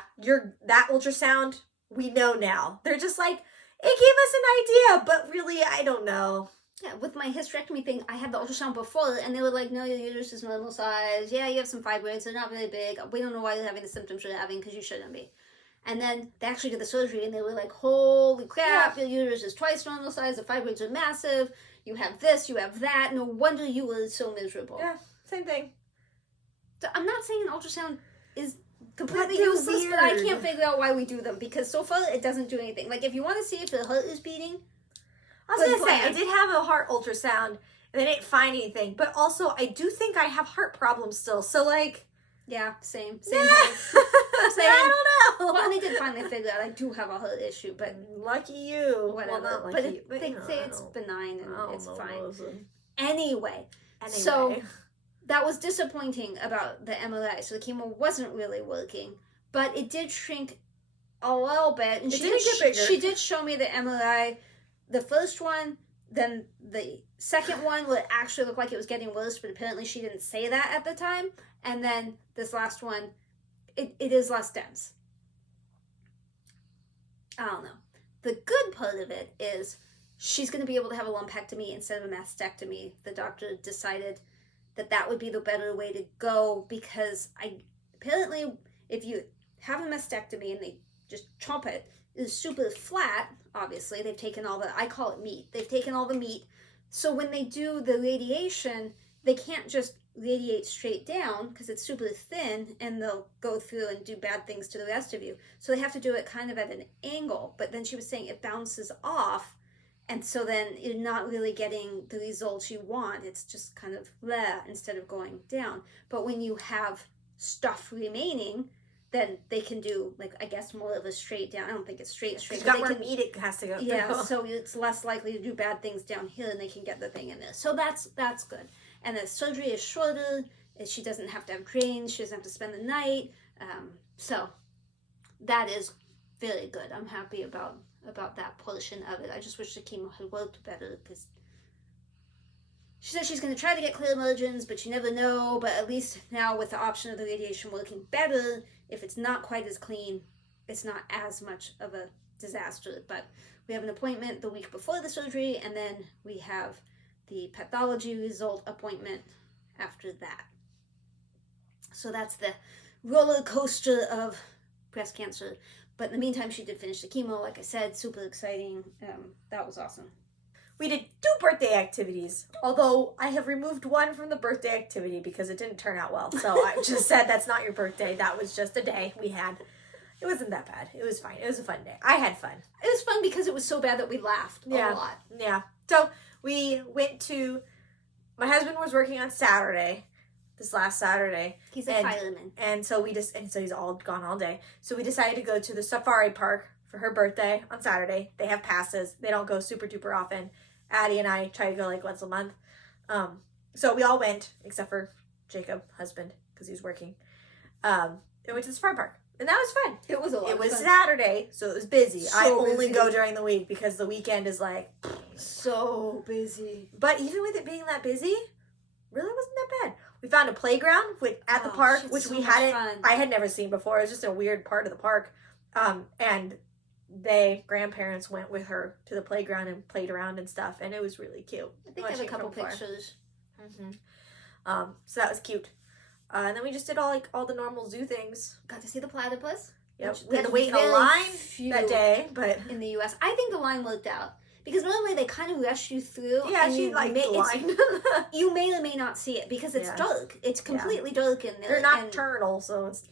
that ultrasound, we know now. They're just like, it gave us an idea, but really, I don't know. Yeah, with my hysterectomy thing, I had the ultrasound before, and they were like, no, your uterus is normal size. Yeah, you have some fibroids. They're not really big. We don't know why you're having the symptoms you're having, because you shouldn't be. And then they actually did the surgery, and they were like, holy crap, your uterus is twice normal size. The fibroids are massive. You have this, you have that. No wonder you were so miserable. Yeah, same thing. So I'm not saying an ultrasound is completely useless, but I can't figure out why we do them, because so far it doesn't do anything. Like, if you want to see if the heart is beating, I was going to say, I did have a heart ultrasound, and they didn't find anything. But also, I do think I have heart problems still. So, like... Yeah, same Yeah. thing. Same. I don't know. Well, and they did finally figure out I do have a heart issue, but... Lucky you. Whatever. Well, not but lucky, they say it's benign and it's fine. Listen. Anyway, so that was disappointing about the MRI. So the chemo wasn't really working, but it did shrink a little bit. And it didn't get bigger. She did show me the MRI, the first one, then the second one would actually look like it was getting worse, but apparently she didn't say that at the time. And then this last one, it is less dense. I don't know. The good part of it is she's going to be able to have a lumpectomy instead of a mastectomy. The doctor decided that would be the better way to go, because apparently if you have a mastectomy and they just chomp it, it's super flat, obviously. They've taken I call it meat. They've taken all the meat. So when they do the radiation, they can't just radiate straight down because it's super thin, and they'll go through and do bad things to the rest of you. So they have to do it kind of at an angle. But then she was saying it bounces off, and so then you're not really getting the results you want. It's just kind of bleh instead of going down. But when you have stuff remaining, then they can do, like, I guess more of a straight down. I don't think it's straight. You've got more meat it has to go through. Yeah, so it's less likely to do bad things down here, and they can get the thing in there. So that's good. And the surgery is shorter. She doesn't have to have drains. She doesn't have to spend the night. So that is very good. I'm happy about that portion of it. I just wish the chemo had worked better, because she said she's going to try to get clear margins, but you never know. But at least now, with the option of the radiation working better, if it's not quite as clean, it's not as much of a disaster. But we have an appointment the week before the surgery, and then we have the pathology result appointment after that. So that's the roller coaster of breast cancer. But in the meantime, she did finish the chemo, like I said, super exciting. That was awesome. We did 2 birthday activities, although I have removed one from the birthday activity because it didn't turn out well. So I just said, that's not your birthday. That was just a day we had. It wasn't that bad. It was fine. It was a fun day. I had fun. It was fun because it was so bad that we laughed a lot. Yeah. So we went to, my husband was working on Saturday, this last Saturday. He's a fireman. And so so he's all gone all day. So we decided to go to the safari park for her birthday on Saturday. They have passes. They don't go super duper often. Addie and I try to go like once a month. So we all went, except for Jacob, husband, because he's working. And went to the safari park. And that was fun. It was a lot of fun. It was Saturday, so it was busy. So I only busy. go during the week because the weekend is like... so busy. But even with it being that busy, really wasn't that bad. We found a playground at the park, which we hadn't... I had never seen before. It was just a weird part of the park. And grandparents went with her to the playground and played around and stuff, and it was really cute. I think I have a couple pictures. So that was cute. And then we just did all the normal zoo things. Got to see the platypus. Yep. We had to wait in a line that day, but in the U.S., I think the line worked out because normally they kind of rush you through. Yeah, she liked the line. You may or may not see it because it's dark. It's completely dark in there. They're nocturnal, so it's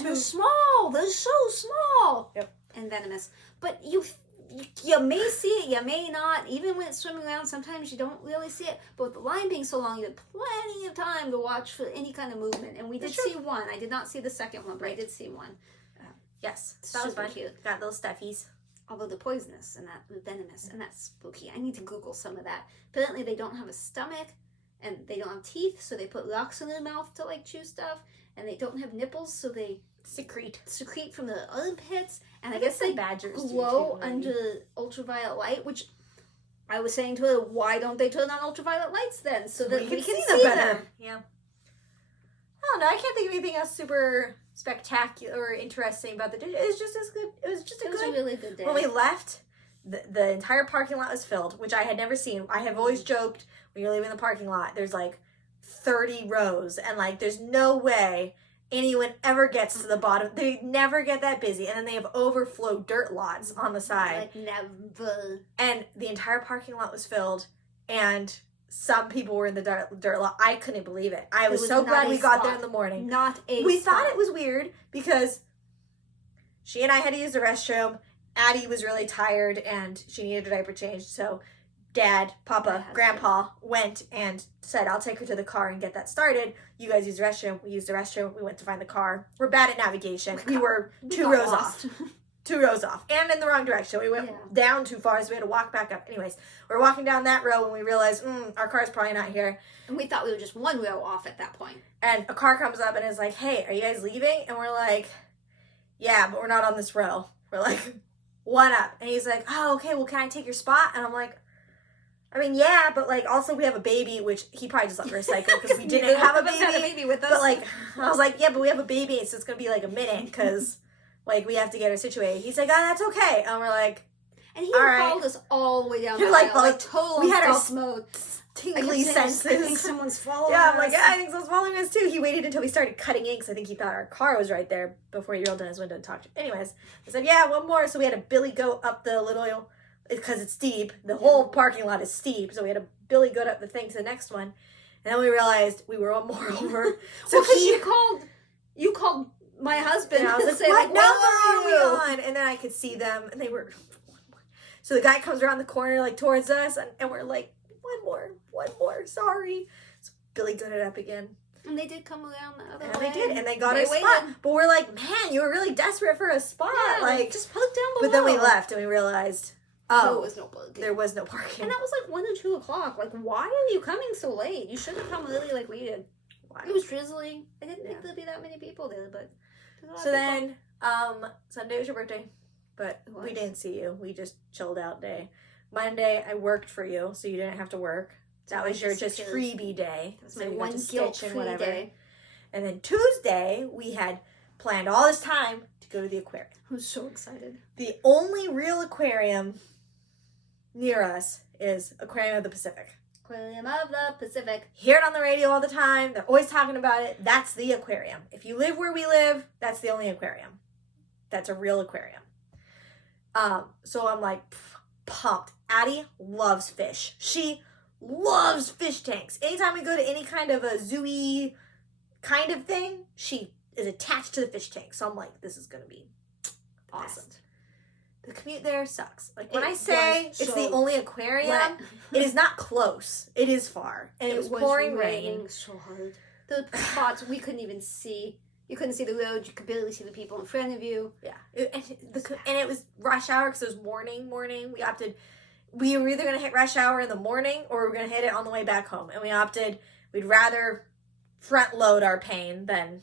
they're small. They're so small. Yep. And venomous, but you may see it, you may not. Even when it's swimming around, sometimes you don't really see it. But with the line being so long, you had plenty of time to watch for any kind of movement. And we did see one. I did not see the second one, but I did see one. Yes, that was fun. Cute. Got little stuffies. Although the poisonous and the venomous, and that's spooky. I need to Google some of that. Apparently they don't have a stomach, and they don't have teeth, so they put rocks in their mouth to like chew stuff. And they don't have nipples, so they secrete from the armpits. And I guess they badgers glow under ultraviolet light, which I was saying to her, why don't they turn on ultraviolet lights then, so that we can see them better? Yeah. I don't know. I can't think of anything else super spectacular or interesting about the day. It was just as good. It was just a really good day. When we left, the entire parking lot was filled, which I had never seen. I have always joked when you're leaving the parking lot, there's like 30 rows, and like there's no way anyone ever gets to the bottom. They never get that busy, and then they have overflow dirt lots on the side. Like never. And the entire parking lot was filled, and some people were in the dirt lot. I couldn't believe it. I was so glad we got there in the morning. We thought it was weird because she and I had to use the restroom. Addie was really tired, and she needed a diaper change, so Dad, Papa, Grandpa went and said, I'll take her to the car and get that started. You guys use the restroom. We used the restroom. We went to find the car. We're bad at navigation. We were 2 rows off. 2 rows off. And in the wrong direction. We went down too far, so we had to walk back up. Anyways, we're walking down that row when we realized, our car's probably not here. And we thought we were just 1 row off at that point. And a car comes up and is like, hey, are you guys leaving? And we're like, yeah, but we're not on this row. We're like, 1 up. And he's like, oh, okay, well, can I take your spot? And I'm like, I mean, yeah, but like also we have a baby, which he probably just let recycle because we didn't have a baby with us. But like, I was like, yeah, but we have a baby, so it's gonna be like a minute because like we have to get her situated. He's like, oh, that's okay, and we're like, and he followed us all the way down the aisle, like total we had our mode, tingly senses. I think someone's following us. I'm like, yeah, I think someone's following us too. He waited until we started cutting in because I think he thought our car was right there before he rolled down his window and talked. Anyways, I said, yeah, 1 more. So we had to billy goat up the little. Because it's steep. The whole parking lot is steep. So we had to billy goat up the thing to the next one. And then we realized we were 1 more over. So you called my husband. And I was like, what number are we on? And then I could see them. And they were, so the guy comes around the corner like towards us. And we're like, 1 more, sorry. So billy goated up again. And they did come around the other way. And they did. And they got a spot. But we're like, man, you were really desperate for a spot. Yeah, like just park down below. But then we left and we realized... there was no parking. There was no parking. And that was like 1 or 2 o'clock. Like, why are you coming so late? You should have come early like we did. Why? It was drizzling. I didn't think there'd be that many people there, but... So then, Sunday was your birthday, but we didn't see you. We just chilled out day. Monday, I worked for you, so you didn't have to work. That was your just freebie day. That was my one guilt-free day. And then Tuesday, we had planned all this time to go to the aquarium. I was so excited. The only real aquarium near us is Aquarium of the Pacific. Aquarium of the Pacific. Hear it on the radio all the time. They're always talking about it. That's the aquarium. If you live where we live, that's the only aquarium. That's a real aquarium. So I'm like pumped. Addie loves fish. She loves fish tanks. Anytime we go to any kind of a zoo-y kind of thing, she is attached to the fish tank. So I'm like, this is going to be awesome. The commute there sucks. Like when I say it's the only aquarium, it is not close. It is far. And it was pouring rain. So hard. The spots we couldn't even see. You couldn't see the road. You could barely see the people in front of you. Yeah. And it was rush hour because it was morning. We were either going to hit rush hour in the morning or we were going to hit it on the way back home. And we opted, we'd rather front load our pain than,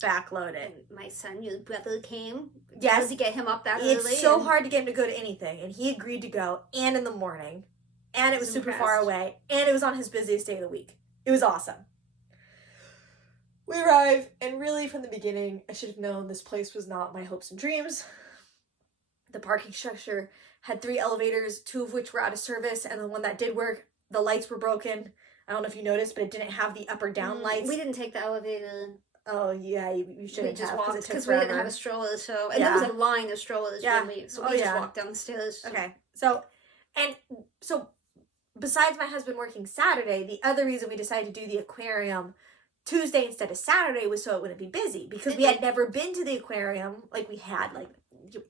backload it. My son, your brother, came. Yes. To get him up that early. It's so hard to get him to go to anything. And he agreed to go, and in the morning. And it was super far away. And it was on his busiest day of the week. It was awesome. We arrived, and really from the beginning, I should have known this place was not my hopes and dreams. The parking structure had 3 elevators, 2 of which were out of service, and the one that did work, the lights were broken. I don't know if you noticed, but it didn't have the up or down lights. We didn't take the elevator. Oh, yeah, you should have. We just walked because we we didn't have a stroller, so... And there was a line of strollers when we... So we just walked down the stairs. Okay, so besides my husband working Saturday, the other reason we decided to do the aquarium Tuesday instead of Saturday was so it wouldn't be busy, because we had never been to the aquarium. Like, we had, like,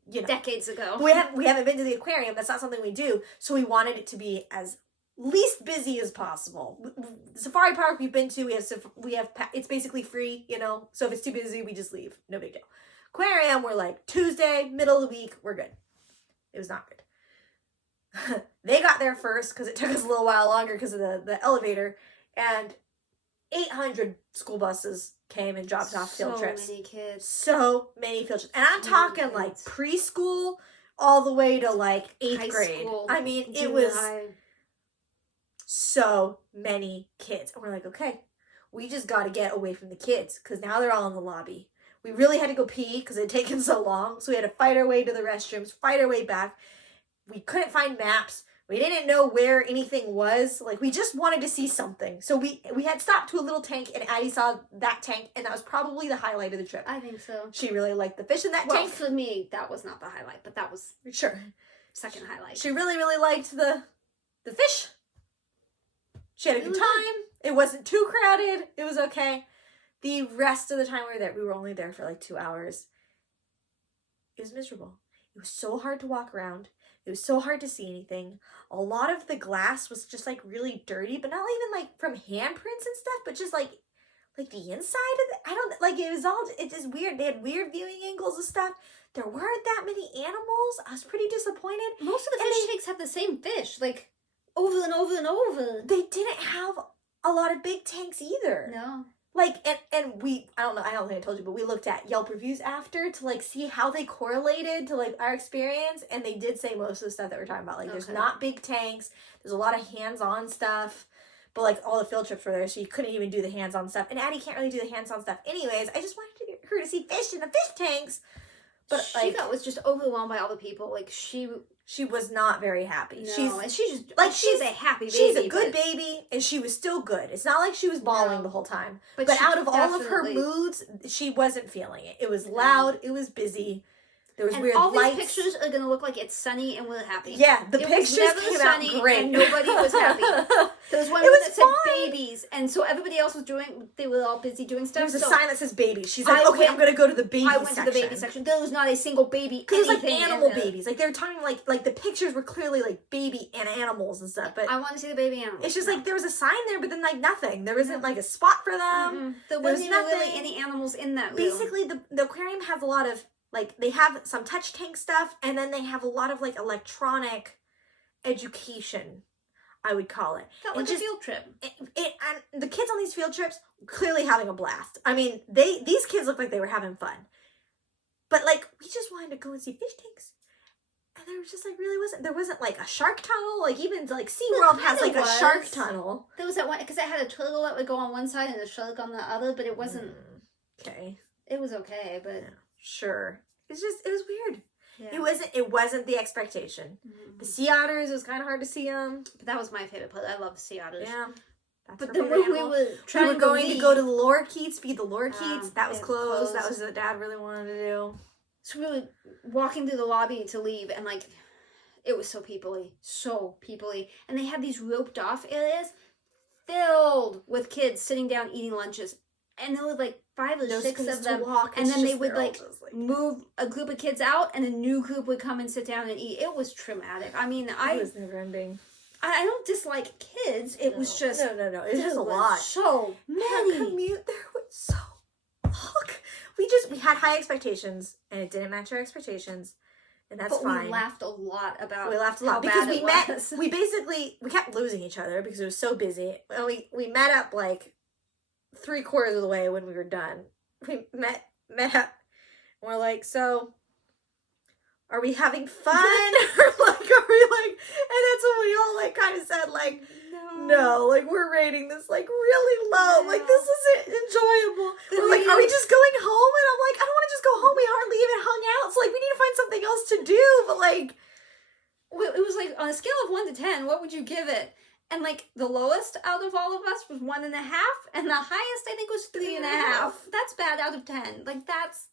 you know, decades ago. We haven't been to the aquarium. That's not something we do. So we wanted it to be as least busy as possible. Safari Park we've been to. We have it's basically free, you know. So if it's too busy, we just leave. No big deal. Aquarium, we're like Tuesday, middle of the week, we're good. It was not good. They got there first because it took us a little while longer because of the elevator, and 800 school buses came and dropped off field trips. So many kids. So many field trips. And I'm talking like preschool all the way to like 8th grade. I mean, it was so many kids. And we're like, okay, we just got to get away from the kids because now they're all in the lobby. We really had to go pee because it had taken so long. So we had to fight our way to the restrooms, fight our way back. We couldn't find maps. We didn't know where anything was. Like, we just wanted to see something. So we had stopped to a little tank, and Addie saw that tank, and that was probably the highlight of the trip. I think so. She really liked the fish in that tank. For me, that was not the highlight, but that was... Sure. Second highlight. She really, really liked the fish. She had a good time. It wasn't too crowded. It was okay. The rest of the time we were there, we were only there for like 2 hours. It was miserable. It was so hard to walk around. It was so hard to see anything. A lot of the glass was just like really dirty, but not even like from handprints and stuff, but just like the inside of it. I don't, like, it's just weird. They had weird viewing angles and stuff. There weren't that many animals. I was pretty disappointed. Most of the fish tanks have the same fish, like over and over and over. They didn't have a lot of big tanks either. No. Like, and we, I don't think I told you, but we looked at Yelp reviews after to, like, see how they correlated to, like, our experience, and they did say most of the stuff that we're talking about. Like, there's not big tanks, there's a lot of hands-on stuff, but, like, all the field trips were there, so you couldn't even do the hands-on stuff. And Addie can't really do the hands-on stuff anyways. I just wanted to get her to see fish in the fish tanks. But, she was just overwhelmed by all the people. Like, she was not very happy. No, she's a happy baby. She's a good baby, and she was still good. It's not like she was bawling the whole time. But out of all of her moods, she wasn't feeling it. It was loud. It was busy. There was weird lights. All these pictures are gonna look like it's sunny and we're happy. Yeah, the pictures came out great. And nobody was happy. There was one that said babies, and so everybody else was they were all busy doing stuff. There's a sign that says baby. She's like, okay, I'm gonna go to the baby section. I went to the baby section. There was not a single baby. Because it was like animal babies. Like, they were talking like the pictures were clearly like baby and animals and stuff. But I want to see the baby animals. It's just like there was a sign there, but then like nothing. There wasn't like a spot for them. Mm-hmm. There wasn't even really any animals in that room. Basically, the aquarium has a lot of, like, they have some touch tank stuff, and then they have a lot of, like, electronic education, I would call it. Felt like a field trip. And the kids on these field trips, clearly having a blast. I mean, these kids looked like they were having fun. But, like, we just wanted to go and see fish tanks. And there was just, like, there wasn't, like, a shark tunnel. Like, even, like, SeaWorld has, like, a shark tunnel. There was that one, because it had a turtle that would go on one side and a shark on the other, but it wasn't... Okay. It was okay, but... Yeah. Sure. It was weird. Yeah. It wasn't the expectation. Mm-hmm. The sea otters, it was kind of hard to see them. But that was my favorite part. I love sea otters. Yeah. But then we were going to go to the lorikeets, feed the lorikeets. That was closed. That was what Dad really wanted to do. So we were walking through the lobby to leave, and, like, it was so peoply. And they had these roped off areas filled with kids sitting down eating lunches. And there were, like, 5 or 6 of them, and then they would, like, move a group of kids out, and a new group would come and sit down and eat. It was traumatic. I mean, it was never ending. I don't dislike kids. It was just... No. It was just a lot. So many. Our commute there was so long. We had high expectations, and it didn't match our expectations, and that's fine. But we laughed a lot about because we kept losing each other because it was so busy. And we met up, like, 3/4 of the way when we were done. We met up, and we're like, so, are we having fun? Or, like, are we, like, and that's when we all, like, kind of said, like, no, like, we're rating this, like, really low. No. Like, this isn't enjoyable. We're like, are we just going home? And I'm like, I don't want to just go home. We hardly even hung out. So, like, we need to find something else to do. But, 1 to 10, what would you give it? And like the lowest out of all of us was 1.5, and the highest I think was 3.5. That's bad out of 10. Like that's.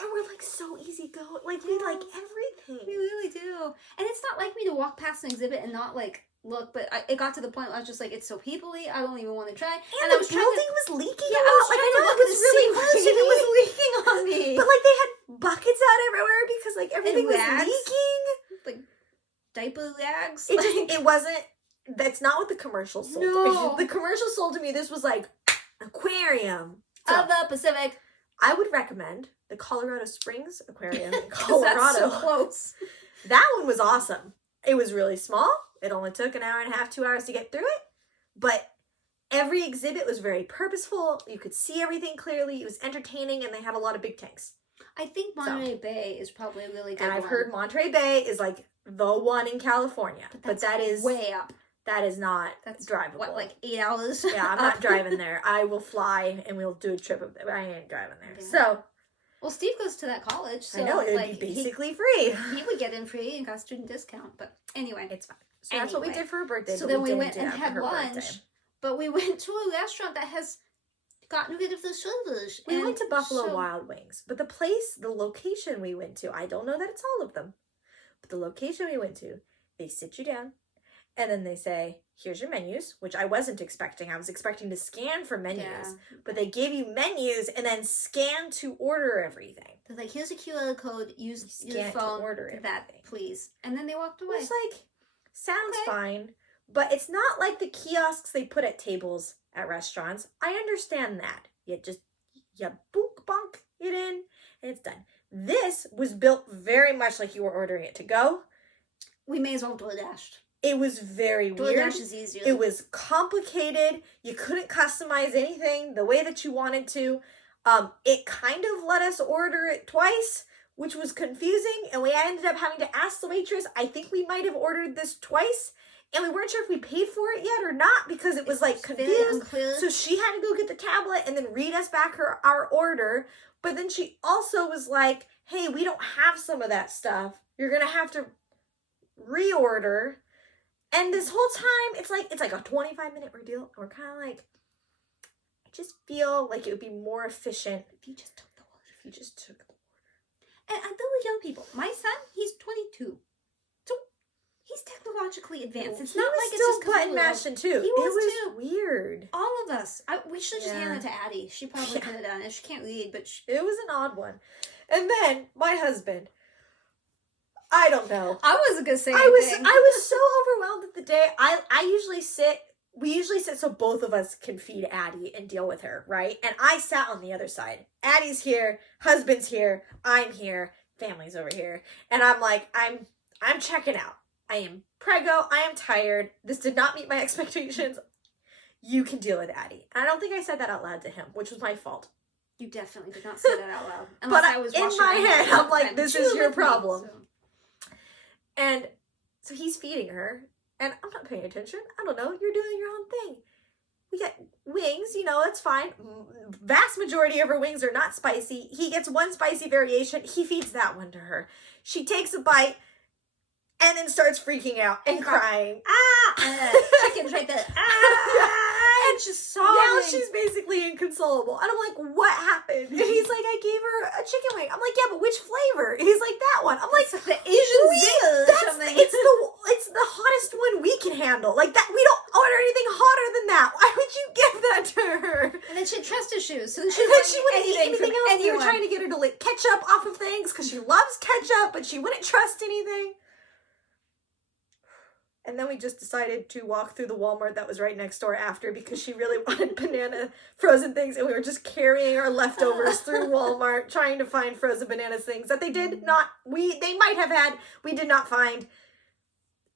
And we're like so easy go. Like we like everything. We really do. And it's not like me to walk past an exhibit and not like look, but it got to the point where I was just like, it's so peoply, I don't even want to try. And the building was leaking. Yeah, I was like, trying to look it at was the really ceiling, and it was leaking on me. But like they had buckets out everywhere because like everything was rags. leaking. Like diaper rags. It wasn't. That's not what the commercial sold to me. No. The commercial sold to me. This was like aquarium Of the Pacific. I would recommend the Colorado Springs Aquarium in Colorado. That's so close. That one was awesome. It was really small. It only took an hour and a half, 2 hours to get through it. But every exhibit was very purposeful. You could see everything clearly. It was entertaining, and they had a lot of big tanks. I think Monterey Bay is probably a really good And I've one. heard Monterey Bay is like the one in California. But that is way up. That is not drivable. What, like 8 hours? Yeah, I'm not driving there. I will fly and we'll do a trip of there. I ain't driving there. Yeah. So. Well, Steve goes to that college, so I know, it would like, be basically free. He would get in free and got a student discount, but anyway. It's fine. So that's what we did for her birthday. So then we went and had lunch, but we went to a restaurant that has gotten rid of the servers. We went to Buffalo Wild Wings, but the location we went to, I don't know that it's all of them, but the location we went to, they sit you down, and then they say, here's your menus, which I wasn't expecting. I was expecting to scan for menus, but they give you menus and then scan to order everything. They're like, here's a QR code, use your phone to order that, please. And then they walked away. It's like, sounds fine, but it's not like the kiosks they put at tables at restaurants. I understand that. You book bonk it in, and it's done. This was built very much like you were ordering it to go. We may as well DoorDash. It was very weird. DoorDash is easier. It was complicated. You couldn't customize anything the way that you wanted to. It kind of let us order it twice, which was confusing, and we ended up having to ask the waitress. I think we might have ordered this twice, and we weren't sure if we paid for it yet or not because it was like confused. So she had to go get the tablet and then read us back our order. But then she also was like, hey, we don't have some of that stuff. You're going to have to reorder. And this whole time, it's like a 25-minute ordeal. And we're kind of like, I just feel like it would be more efficient if you just took the order. And there were young people. My son, he's 22. So he's technologically advanced. It's not like it's just button mashing too. He was too. Weird. All of us. We should just hand it to Addie. She probably could have done it. She can't read, but it was an odd one. And then my husband, I don't know. I wasn't gonna say anything. I was so overwhelmed at the day. We usually sit so both of us can feed Addie and deal with her, right? And I sat on the other side. Addie's here, husband's here, I'm here, family's over here. And I'm like, I'm checking out. I am preggo, I am tired. This did not meet my expectations. You can deal with Addie. And I don't think I said that out loud to him, which was my fault. You definitely did not say that out loud. But I was in my head, I'm like, this is your problem. And so he's feeding her, and I'm not paying attention. I don't know. You're doing your own thing. We get wings, that's fine. Vast majority of her wings are not spicy. He gets one spicy variation. He feeds that one to her. She takes a bite and then starts freaking out and crying. Chicken's right there. And she's sobbing. Now she's basically inconsolable. And I'm like, what happened? And he's like, I gave her a chicken wing. I'm like, yeah, but which flavor? And he's like, that one. I'm like, it's the Asian zing or something. It's the hottest one we can handle. Like that, we don't order anything hotter than that. Why would you give that to her? And then she had trust issues. So she wouldn't eat anything else. We were trying to get her to lick ketchup off of things because she loves ketchup, but she wouldn't trust anything. And then we just decided to walk through the Walmart that was right next door after because she really wanted banana frozen things. And we were just carrying our leftovers through Walmart trying to find frozen bananas things that they did not, they might have had, we did not find.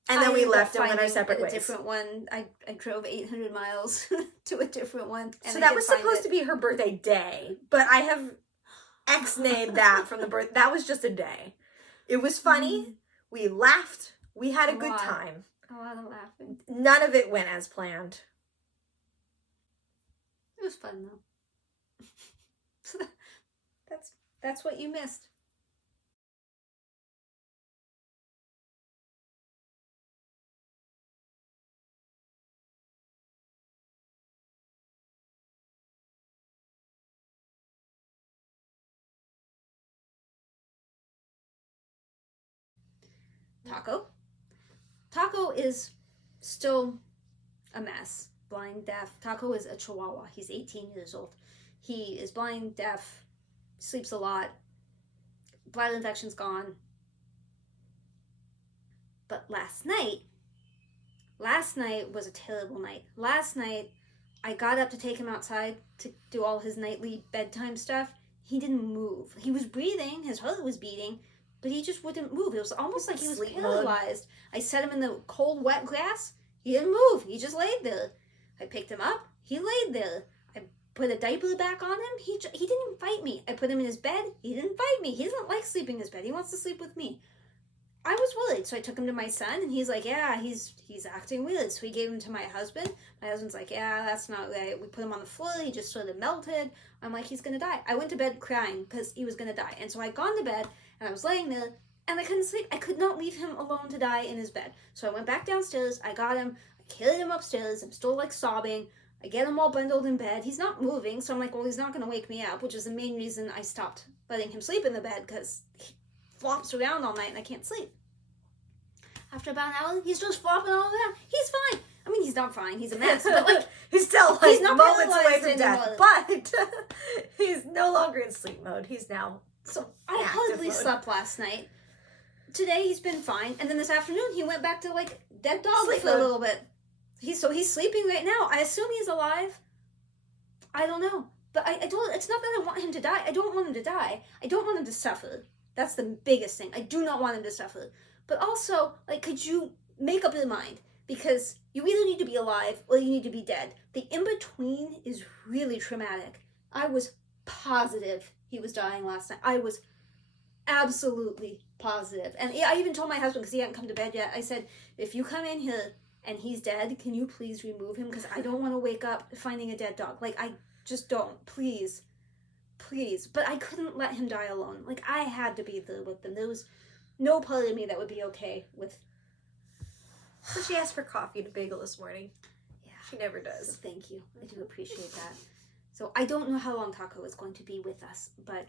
And then we left and went our separate ways. A different one. I drove 800 miles to a different one. And so that was supposed to be her birthday day. But I have X-nayed that from the birth. That was just a day. It was funny. We laughed. We had a good time. A lot of laughing. None of it went as planned. It was fun though. That's what you missed. Taco. Taco is still a mess. Blind, deaf. Taco is a Chihuahua. He's 18 years old. He is blind, deaf, sleeps a lot. Bladder infection's gone. But last night was a terrible night. Last night, I got up to take him outside to do all his nightly bedtime stuff. He didn't move. He was breathing, his heart was beating, but he just wouldn't move. It was almost like he was paralyzed. I set him in the cold, wet grass. He didn't move. He just laid there. I picked him up. He laid there. I put a diaper back on him. He didn't even fight me. I put him in his bed. He didn't fight me. He doesn't like sleeping in his bed. He wants to sleep with me. I was worried, so I took him to my son, and he's like, yeah, he's acting weird. So we gave him to my husband. My husband's like, yeah, that's not right. We put him on the floor. He just sort of melted. I'm like, he's going to die. I went to bed crying because he was going to die. And so I gone to bed, and I was laying there, and I couldn't sleep. I could not leave him alone to die in his bed. So I went back downstairs. I got him. I carried him upstairs. I'm still, like, sobbing. I get him all bundled in bed. He's not moving, so I'm like, well, he's not going to wake me up, which is the main reason I stopped letting him sleep in the bed, because he flops around all night, and I can't sleep. After about an hour, he's just flopping all around. He's fine. I mean, he's not fine. He's a mess. But, like, he's still, like, he's not moments away from anymore. death. But he's no longer in sleep mode. He's now So I hardly slept last night. Today, he's been fine. And then this afternoon, he went back to, like, dead dog Sleep for a mode. little bit. He's sleeping right now. I assume he's alive. I don't know. But it's not that I want him to die. I don't want him to die. I don't want him to suffer. That's the biggest thing. I do not want him to suffer. But also, like, could you make up your mind? Because you either need to be alive or you need to be dead. The in-between is really traumatic. I was positive he was dying last night. I was absolutely positive. And I even told my husband, because he hadn't come to bed yet, I said, if you come in here and he's dead, can you please remove him? Because I don't want to wake up finding a dead dog. Like, I just don't. Please. Please. But I couldn't let him die alone. Like, I had to be there with them. There was no part of me that would be okay with. So she asked for coffee and a bagel this morning. Yeah. She never does. So thank you. I do appreciate that. So I don't know how long Taco is going to be with us, but